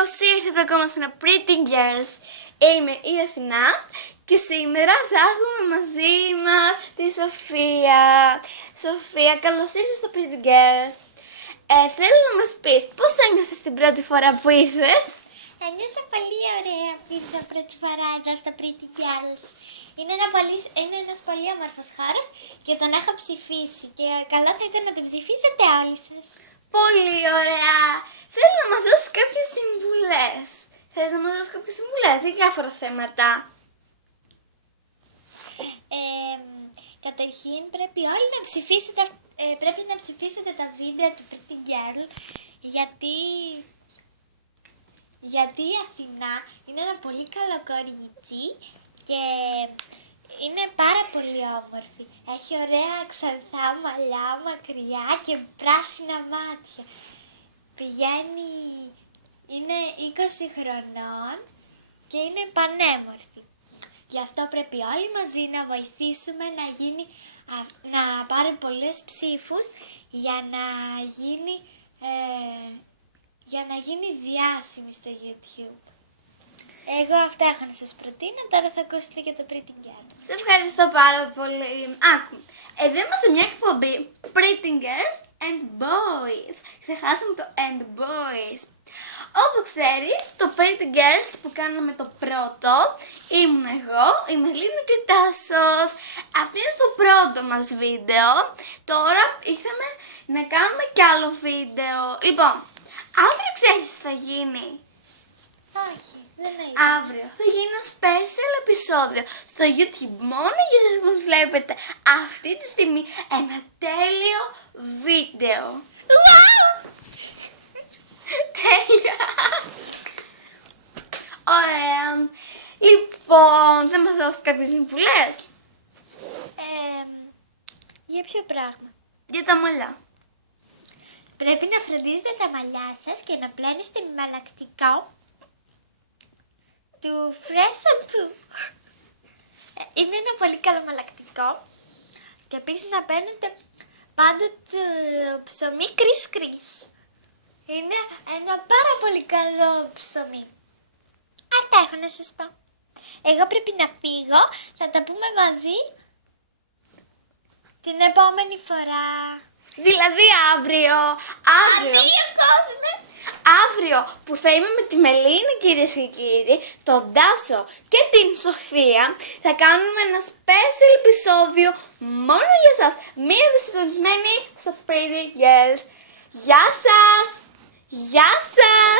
Καλώς ήρθατε ακόμα στο Pretty Girls. Είμαι η Αθηνά και σήμερα θα έχουμε μαζί μας τη Σοφία. Σοφία, καλώς ήρθες στο Pretty Girls. Θέλω να μας πεις πώς ένιωσες την πρώτη φορά που ήρθες? Ένιωσα πολύ ωραία που ήρθα πρώτη φορά εδώ στο Pretty Girls. Είναι ένας πολύ όμορφος χώρος και τον έχω ψηφίσει και καλό θα ήταν να τον ψηφίσετε όλοι σας. Πολύ ωραία. Θέλω να μας δώσεις κάποιες συμβουλές. Θέλεις να μας δώσεις κάποιες συμβουλές για διάφορα θέματα? Καταρχήν πρέπει όλοι να ψηφίσετε τα βίντεο του Pretty Girl γιατί η Αθηνά είναι ένα πολύ καλό κορίτσι και είναι πάρα πολύ όμορφη. Έχει ωραία ξανθά μαλλιά, μακριά και πράσινα μάτια. Είναι 20 χρονών και είναι πανέμορφη. Γι' αυτό πρέπει όλοι μαζί να βοηθήσουμε να πάρει πολλές ψήφους για να γίνει διάσημη στο YouTube. Εγώ αυτά έχω να σας προτείνω, τώρα θα ακούσετε και το Pretty Girls. Σε ευχαριστώ πάρα πολύ. Άκου, εδώ είμαστε μια εκπομπή Pretty Girls and Boys. Ξεχάσαμε το and Boys. Όπως ξέρεις, το Pretty Girls που κάναμε το πρώτο ήμουν εγώ, η Μελίνα και ο Τάσος. Αυτό είναι το πρώτο μας βίντεο. Τώρα ήρθαμε να κάνουμε κι άλλο βίντεο. Λοιπόν, αύριο ξέρεις τι θα γίνει? Όχι, δεν είναι. Αύριο θα γίνει ένα special επεισόδιο στο YouTube μόνο για εσάς που μας βλέπετε αυτή τη στιγμή, ένα τέλειο βίντεο. Wow! Τέλεια! Ωραία. Λοιπόν, θα μας δώσεις κάποιες συμβουλές? Για ποιο πράγμα? Για τα μαλλιά. Πρέπει να φροντίζετε τα μαλλιά σας και να πλένεστε με μαλακτικό του Fresh Shampoo. Είναι ένα πολύ καλό μαλακτικό και επίσης να παίρνετε πάντα το ψωμί κρίς. Είναι ένα πάρα πολύ καλό ψωμί. Αυτά έχω να σας πω. Εγώ πρέπει να φύγω, θα τα πούμε μαζί την επόμενη φορά. Δηλαδή αύριο. Αντίο κόσμε! Αύριο που θα είμαι με τη Μελίνα, κυρίες και κύριοι, τον Τάσο και την Σοφία, θα κάνουμε ένα special επεισόδιο μόνο για σας. Μείνετε συντονισμένοι στο Pretty Girls. Γεια σας! Γεια σας!